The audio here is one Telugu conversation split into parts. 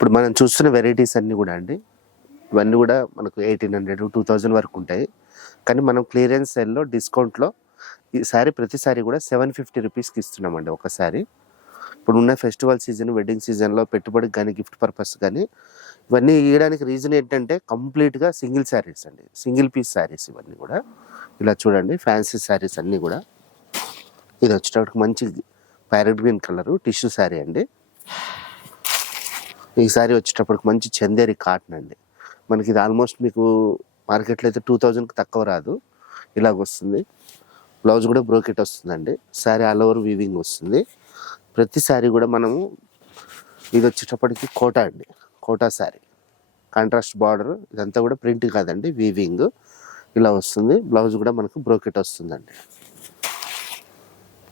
ఇప్పుడు మనం చూస్తున్న వెరైటీస్ అన్నీ కూడా అండి. ఇవన్నీ కూడా మనకు ఎయిటీన్ హండ్రెడ్ టూ థౌజండ్ వరకు ఉంటాయి. కానీ మనం క్లియరెన్స్ సెల్లో డిస్కౌంట్లో ఈ శారీ ప్రతిసారి కూడా సెవెన్ ఫిఫ్టీ రూపీస్కి ఇస్తున్నామండి ఒకసారి ఇప్పుడు ఉన్న ఫెస్టివల్ సీజన్ వెడ్డింగ్ సీజన్లో పెట్టుబడికి కానీ గిఫ్ట్ పర్పస్ కానీ ఇవన్నీ ఇవ్వడానికి రీజన్ ఏంటంటే కంప్లీట్గా సింగిల్ శారీస్ అండి. సింగిల్ పీస్ శారీస్ ఇవన్నీ కూడా. ఇలా చూడండి ఫ్యాన్సీ శారీస్ అన్నీ కూడా. ఇది వచ్చేటప్పటికి మంచి parrot green colour tissue sari అండి. ఈ వచ్చేటప్పటికి మంచి చందేరి కాటన్ అండి. మనకి ఇది ఆల్మోస్ట్ మీకు మార్కెట్లో అయితే టూ థౌజండ్కి తక్కువ రాదు. ఇలాగ వస్తుంది. బ్లౌజ్ కూడా బ్రోకెట్ వస్తుందండి. శారీ ఆల్ ఓవర్ వీవింగ్ వస్తుంది. ప్రతి శారీ కూడా మనము ఇది వచ్చేటప్పటికి కోటా అండి. కోటా శారీ కాంట్రాస్ట్ బార్డర్ ఇదంతా కూడా ప్రింట్ కాదండి వీవింగ్ ఇలా వస్తుంది. బ్లౌజ్ కూడా మనకు బ్రోకెట్ వస్తుందండి.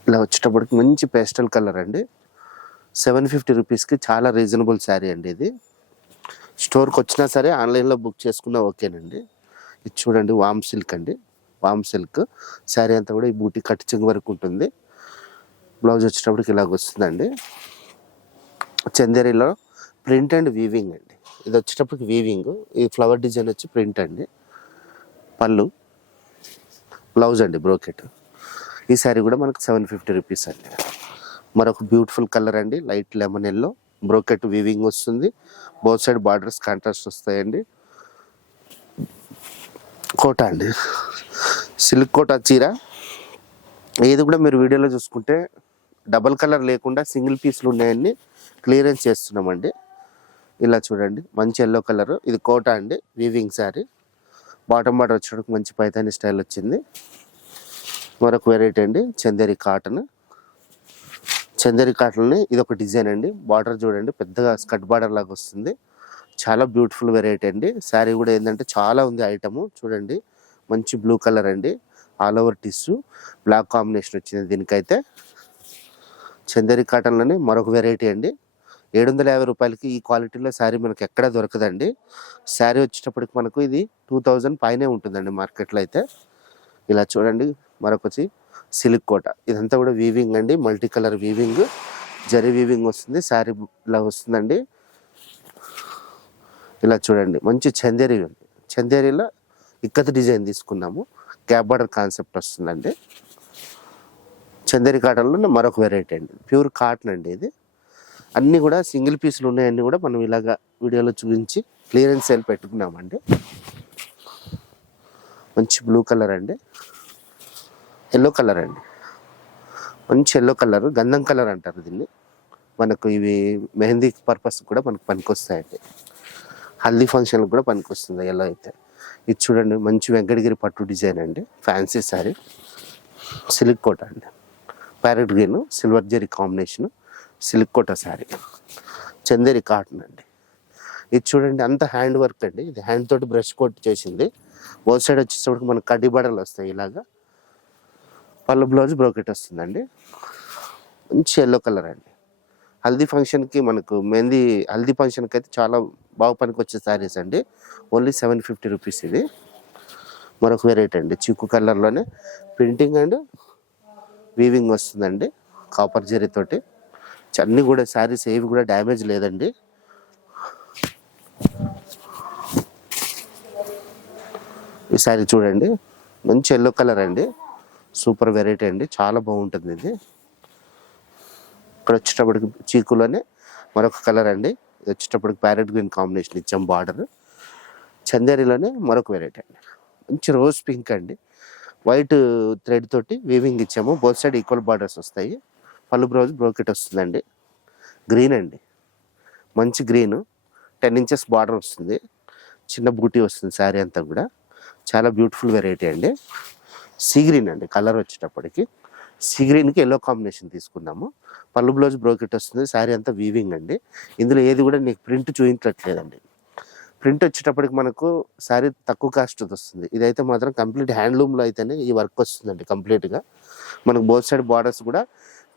ఇలా వచ్చేటప్పటికి మంచి పేస్టల్ కలర్ అండి. సెవెన్ ఫిఫ్టీ రూపీస్కి చాలా రీజనబుల్ శారీ అండి ఇది. స్టోర్కి వచ్చినా సరే ఆన్లైన్లో బుక్ చేసుకున్నా ఓకేనండి. ఇది చూడండి వామ్ సిల్క్ అండి. వామ్ సిల్క్ శారీ అంతా కూడా ఈ బూటీ కట్ చెంగు వరకు ఉంటుంది. బ్లౌజ్ వచ్చేటప్పటికి ఇలాగ వస్తుందండి. చందేరిలో ప్రింట్ అండ్ వీవింగ్ అండి. ఇది వచ్చేటప్పటికి వీవింగ్. ఈ ఫ్లవర్ డిజైన్ వచ్చి ప్రింట్ అండి. పళ్ళు. బ్లౌజ్ అండి బ్రోకెట్. ఈ శారీ కూడా మనకు సెవెన్ ఫిఫ్టీ రూపీస్ అండి. మరొక బ్యూటిఫుల్ కలర్ అండి light lemon yellow. Brocade weaving వస్తుంది. బోత్ సైడ్ బార్డర్స్ కాంట్రాస్ట్ వస్తాయండి. కోట అండి. సిల్క్ కోట చీర. ఏది కూడా మీరు వీడియోలో చూసుకుంటే డబల్ కలర్ లేకుండా సింగిల్ పీస్లు ఉన్నాయని క్లియరెన్స్ చేస్తున్నామండి. ఇలా చూడండి మంచి ఎల్లో కలర్. ఇది కోట అండి వీవింగ్ శారీ. బాటమ్ బార్డర్ వచ్చేటప్పుడు మంచి పైతాని స్టైల్ వచ్చింది. మరొక వెరైటీ అండి చందేరి కాటన్. చందేరి కాటన్ని ఇది ఒక డిజైన్ అండి. బార్డర్ చూడండి పెద్దగా స్కట్ బార్డర్ లాగా వస్తుంది. చాలా బ్యూటిఫుల్ వెరైటీ అండి. శారీ కూడా ఏంటంటే చాలా ఉంది ఐటము. చూడండి మంచి బ్లూ కలర్ అండి. All over tissue black combination వచ్చింది దీనికైతే. చందేరి కాటన్లోనే మరొక వెరైటీ అండి. ఏడు వందల యాభై రూపాయలకి ఈ క్వాలిటీలో శారీ మనకు ఎక్కడ దొరకదండి. శారీ వచ్చేటప్పటికి మనకు ఇది టూ థౌజండ్ పైనే ఉంటుందండి మార్కెట్లో అయితే. ఇలా చూడండి మరొకటి సిల్క్ కోట. ఇదంతా కూడా వీవింగ్ అండి. Multi colour weaving zari weaving వస్తుంది శారీ ఇలా వస్తుందండి. ఇలా చూడండి మంచి చందేరి ఉంది. చందేరిలో ఇక్కత్ డిజైన్ తీసుకున్నాము. గ్యాప్ బార్డర్ కాన్సెప్ట్ వస్తుందండి. చందేరి కాటన్లో మరొక వెరైటీ అండి. ప్యూర్ కాటన్ అండి ఇది. అన్నీ కూడా సింగిల్ పీసులు ఉన్నాయన్నీ కూడా మనం ఇలాగా వీడియోలో చూపించి క్లియరెన్స్ సేల్ పెట్టుకున్నామండి. మంచి బ్లూ కలర్ అండి. ఎల్లో కలర్ అండి. మంచి ఎల్లో కలర్ గంధం కలర్ అంటారు దీన్ని. మనకు ఇవి మెహందీ పర్పస్ కూడా మనకు పనికొస్తాయండి. హల్దీ ఫంక్షన్కి కూడా పనికొస్తుంది ఎల్లో అయితే. ఇది చూడండి మంచి వెంకటగిరి పట్టు డిజైన్ అండి. ఫ్యాన్సీ శారీ. సిల్క్ కోట అండి. Parrot green silver zari combination silk Kota sari. Chanderi cotton అండి. ఇది చూడండి అంత హ్యాండ్ వర్క్ అండి. ఇది హ్యాండ్ తోటి బ్రష్ కోట్ చేసింది. బోత్ సైడ్ వచ్చేసరికి మనకు కడ్డీ బడలు వస్తాయి ఇలాగా. పళ్ళు బ్లౌజ్ బ్రోకెట్ వస్తుందండి. మంచి ఎల్లో కలర్ అండి. హల్దీ ఫంక్షన్కి మనకు మెహందీ హల్దీ ఫంక్షన్కి అయితే చాలా బాగా పనికి వచ్చే శారీస్ అండి. ఓన్లీ సెవెన్ ఫిఫ్టీ రూపీస్ ఇది. మరొక వెరైటీ అండి. చిక్కు కలర్లోనే ప్రింటింగ్ అండ్ వీవింగ్ వస్తుందండి. కాపర్ జరీతోటి అన్నీ కూడా శారీస్ ఏవి కూడా డ్యామేజ్ లేదండి. ఈ శారీ చూడండి. మంచి ఎల్లో కలర్ అండి. సూపర్ వెరైటీ అండి. చాలా బాగుంటుంది ఇది. ఇక్కడ వచ్చేటప్పటికి చీకులోనే మరొక కలర్ అండి. ఇది వచ్చేటప్పటికి ప్యారెట్ గ్రీన్ కాంబినేషన్ ఇచ్చాం బార్డర్. చందేరిలోనే మరొక వెరైటీ అండి. మంచి రోజ్ పింక్ అండి. వైట్ థ్రెడ్ తోటి వీవింగ్ ఇచ్చాము. బోత్ సైడ్ ఈక్వల్ బార్డర్స్ వస్తాయి. పళ్ళు బ్రౌజ్ బ్రోకెట్ వస్తుందండి. గ్రీన్ అండి. మంచి గ్రీన్. టెన్ ఇంచెస్ బార్డర్ వస్తుంది. చిన్న బూటీ వస్తుంది శారీ అంతా కూడా. చాలా బ్యూటిఫుల్ వెరైటీ అండి. సీ గ్రీన్ అండి కలర్ వచ్చేటప్పటికి. సీ గ్రీన్కి ఎల్లో కాంబినేషన్ తీసుకున్నాము పళ్ళు బ్లౌజ్ బ్రోకెట్ వస్తుంది శారీ అంతా వీవింగ్ అండి. ఇందులో ఏది కూడా నీకు ప్రింట్ చూపించట్లేదండి ప్రింట్ వచ్చేటప్పటికి మనకు శారీ తక్కువ కాస్ట్ వస్తుంది. ఇదైతే మాత్రం కంప్లీట్ హ్యాండ్లూమ్లో అయితేనే ఈ వర్క్ వస్తుందండి కంప్లీట్గా మనకు బోత్ సైడ్ బార్డర్స్ కూడా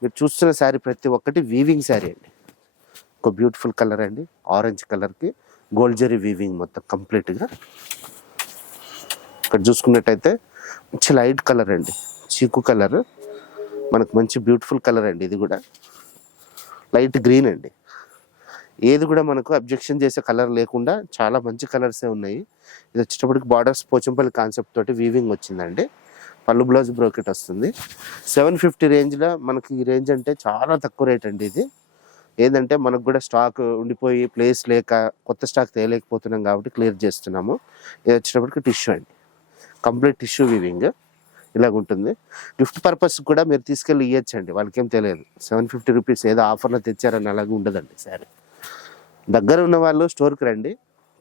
మీరు చూస్తున్న శారీ ప్రతి ఒక్కటి వీవింగ్ శారీ అండి. ఒక బ్యూటిఫుల్ కలర్ అండి ఆరెంజ్ కలర్కి గోల్డ్ జరీ వీవింగ్ మొత్తం కంప్లీట్గా ఇక్కడ చూసుకున్నట్టయితే మంచి లైట్ కలర్ అండి. చీకు కలర్. మనకు మంచి బ్యూటిఫుల్ కలర్ అండి ఇది కూడా. లైట్ గ్రీన్ అండి. ఏది కూడా మనకు అబ్జెక్షన్ చేసే కలర్ లేకుండా చాలా మంచి కలర్సే ఉన్నాయి. ఇది వచ్చేటప్పటికి బార్డర్స్ పోచంపల్లి కాన్సెప్ట్ తోటి వీవింగ్ వచ్చిందండి. పళ్ళు బ్లౌజ్ బ్రోకెట్ వస్తుంది. సెవెన్ ఫిఫ్టీ రేంజ్లో మనకి ఈ రేంజ్ అంటే చాలా తక్కువ రేట్ అండి ఇది. ఏంటంటే మనకు కూడా స్టాక్ ఉండిపోయి ప్లేస్ లేక కొత్త స్టాక్ తేలేకపోతున్నాం కాబట్టి క్లియర్ చేస్తున్నాము. ఇది వచ్చేటప్పటికి టిష్యూ అండి. కంప్లీట్ టిష్యూ వీవింగ్ ఇలాగ ఉంటుంది. గిఫ్ట్ పర్పస్ కూడా మీరు తీసుకెళ్ళి ఇవ్వచ్చండి వాళ్ళకేం తెలియదు. సెవెన్ ఫిఫ్టీ రూపీస్ ఏదో ఆఫర్లో తెచ్చారని అలాగే ఉండదండి సరే దగ్గర ఉన్న వాళ్ళు స్టోర్కి రండి.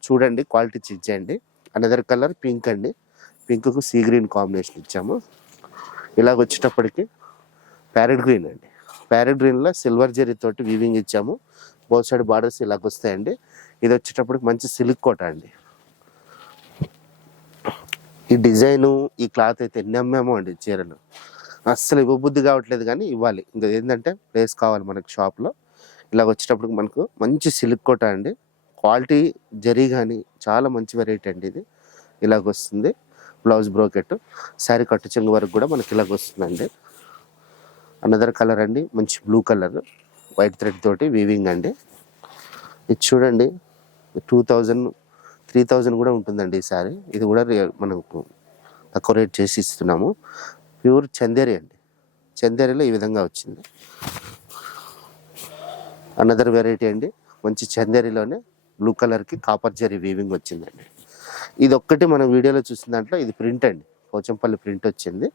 చూడండి క్వాలిటీ చెక్ చేయండి. అనదర్ కలర్ పింక్ అండి. పింక్కు సీ గ్రీన్ కాంబినేషన్ ఇచ్చాము. ఇలాగ వచ్చేటప్పటికి ప్యారెట్ గ్రీన్ అండి. ప్యారెట్ గ్రీన్లో సిల్వర్ జెరీ తోటి వీవింగ్ ఇచ్చాము. బోత్ సైడ్ బార్డర్స్ ఇలాగ వస్తాయండి. ఇది వచ్చేటప్పటికి మంచి సిల్క్ కోట అండి. ఈ డిజైను ఈ క్లాత్ అయితే ఎన్ని అమ్మామో అండి చీరలు. అస్సలు ఇవ్వబుద్ధి కావట్లేదు కానీ ఇవ్వాలి. ఇంకా ఏంటంటే ప్లేస్ కావాలి మనకి షాప్లో ఇలా వచ్చేటప్పటికి మనకు మంచి సిల్క్ కోట అండి. క్వాలిటీ జరీ కానీ చాలా మంచి వెరైటీ అండి ఇది. ఇలాగ వస్తుంది. బ్లౌజ్ బ్రోకెట్ శారీ కట్టు చెంగు వరకు కూడా మనకి ఇలాగ వస్తుందండి. అనదర్ కలర్ అండి మంచి బ్లూ కలర్ వైట్ థ్రెడ్ తోటి వీవింగ్ అండి. ఇది చూడండి టూ థౌజండ్ త్రీ థౌజండ్ కూడా ఉంటుందండి ఈ ఇది కూడా మనకు తక్కువ రేట్ చేసి ఇస్తున్నాము. ప్యూర్ చందేరి అండి. చందేరిలో ఈ విధంగా వచ్చింది. అనదర్ వెరైటీ అండి. మంచి చందేరిలోనే బ్లూ కలర్కి కాపర్ జరీ వీవింగ్ వచ్చిందండి. ఇది ఒక్కటి మనం వీడియోలో చూసిన దాంట్లో ఇది ప్రింట్ అండి. పోచంపల్లి ప్రింట్ వచ్చింది.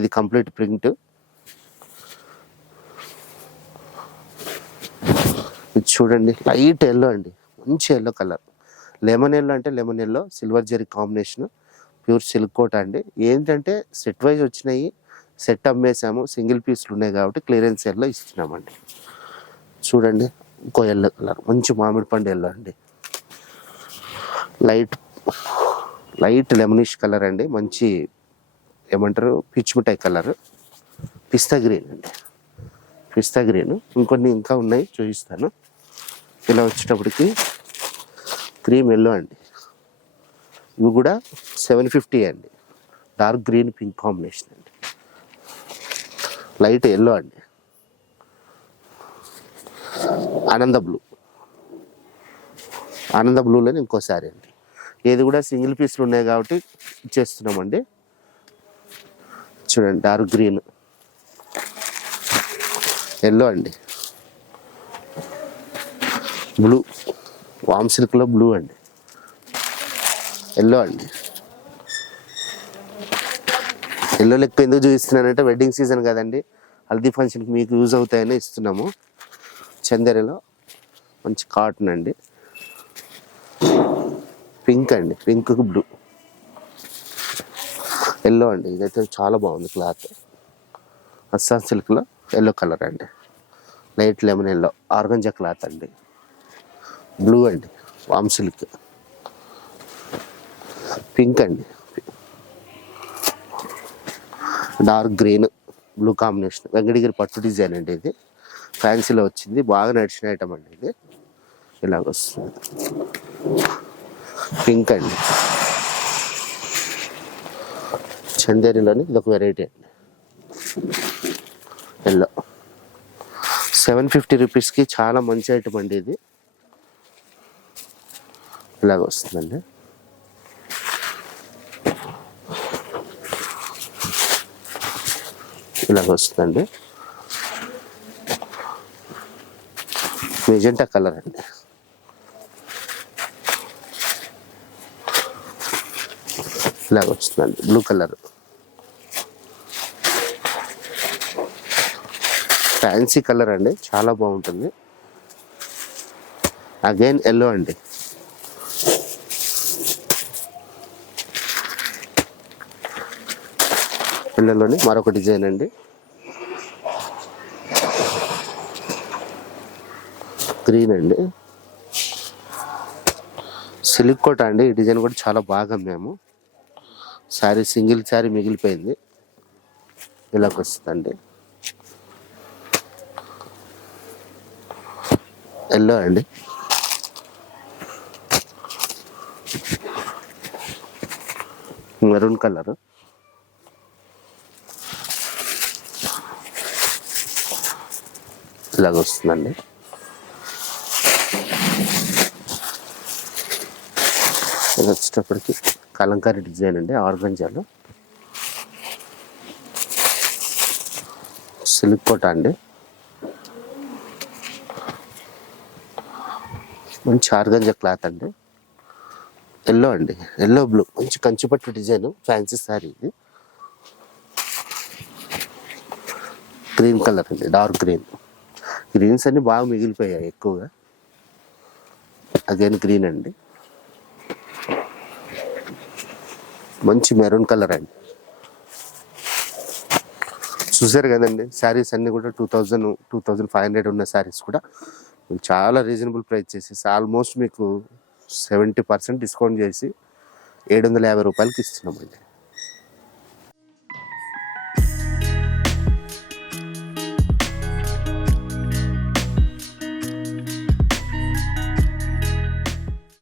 ఇది కంప్లీట్ ప్రింట్ ఇది చూడండి లైట్ ఎల్లో అండి. మంచి ఎల్లో కలర్ లెమన్ ఎల్లో అంటే lemon yellow silver zari combination pure silk coat అండి. ఏంటంటే సెట్ వైజ్ వచ్చినాయి సెట్ అమ్మేసాము సింగిల్ పీస్లు ఉన్నాయి కాబట్టి క్లియరెన్స్ ఎల్లో ఇస్తున్నామండి. చూడండి ఇంకో ఎల్లో కలర్ మంచి మామిడి పండు ఎల్లో అండి. లైట్ లైట్ లెమనిష్ కలర్ అండి మంచి ఏమంటారు పిచ్ మిఠాయి కలర్. పిస్తా గ్రీన్ అండి. పిస్తా గ్రీన్ ఇంకొన్ని ఇంకా ఉన్నాయి చూపిస్తాను. ఇలా వచ్చేటప్పటికి క్రీమ్ ఎల్లో అండి. ఇవి కూడా సెవెన్ ఫిఫ్టీ అండి. డార్క్ గ్రీన్ పింక్ కాంబినేషన్ అండి. లైట్ ఎల్లో అండి. ఆనంద బ్లూ. ఆనంద బ్లూలోనే ఇంకోసారి అండి. ఏది కూడా సింగిల్ పీస్లు ఉన్నాయి కాబట్టి ఇచ్చేస్తున్నామండి. చూడండి డార్క్ గ్రీన్. ఎల్లో అండి. బ్లూ. వామ్ సిల్క్లో బ్లూ అండి. ఎల్లో అండి. ఎల్లో లెక్క ఎందుకు చూపిస్తున్నానంటే వెడ్డింగ్ సీజన్ కదండి. హల్దీ ఫంక్షన్కి మీకు యూజ్ అవుతాయని ఇస్తున్నాము. చందరిలో మంచి కాటన్ అండి. పింక్ అండి. Pink blue. ఎల్లో అండి. ఇదైతే చాలా బాగుంది క్లాత్. అస్సాం సిల్క్లో ఎల్లో కలర్ అండి. Light lemon yellow organza cloth అండి. బ్లూ అండి వామ్ సిల్క్. పింక్ అండి. Dark green blue combination. Venkatagiri పట్టు డిజైన్ అండి ఇది. ఫ్యాన్సీలో వచ్చింది. బాగా నడిచిన ఐటమ్ అండి ఇది. ఇలాగ వస్తుంది. పింక్ అండి. చందేరిలోని ఇది ఒక వెరైటీ అండి. ఎల్లో. సెవెన్ ఫిఫ్టీ రూపీస్కి చాలా మంచి ఐటమ్ అండి ఇది. ఇలాగ వస్తుందండి. ఇలాగ వస్తుందండి. మెజెంటా కలర్ అండి. ఇలాగ వస్తుందండి. Blue colour. ఫ్యాన్సీ కలర్ అండి. చాలా బాగుంటుంది. అగైన్ ఎల్లో అండి. పిల్లల్లోని మరొక డిజైన్ అండి. గ్రీన్ అండి. సిల్క్ కోట అండి. ఈ డిజైన్ కూడా చాలా బాగా మేము శారీ సింగిల్ శారీ మిగిలిపోయింది. ఇలాగ వస్తుందండి. ఎల్లో అండి. Maroon colour. లాగా వస్తుందండి. వచ్చేటప్పటికి కలంకారీ డిజైన్ అండి ఆర్గంజాలు. సిల్క్ కోట అండి. మంచి ఆర్గంజా క్లాత్ అండి. ఎల్లో అండి ఎల్లో బ్లూ. మంచి కంచుపట్టు డిజైన్ ఫ్యాన్సీ శారీ ఇది. గ్రీన్ కలర్ అండి డార్క్ గ్రీన్. గ్రీన్స్ అన్ని బాగా మిగిలిపోయాయి ఎక్కువగా. అగైన్ గ్రీన్ అండి. మంచి మెరూన్ కలర్ అండి. చూసారు కదండి శారీస్ అన్నీ కూడా two thousand two thousand five hundred ఉన్న శారీస్ కూడా చాలా రీజనబుల్ ప్రైస్ చేసేసి ఆల్మోస్ట్ మీకు సెవెంటీ పర్సెంట్ డిస్కౌంట్ చేసి ఏడు వందల యాభై రూపాయలకి ఇస్తున్నామండి.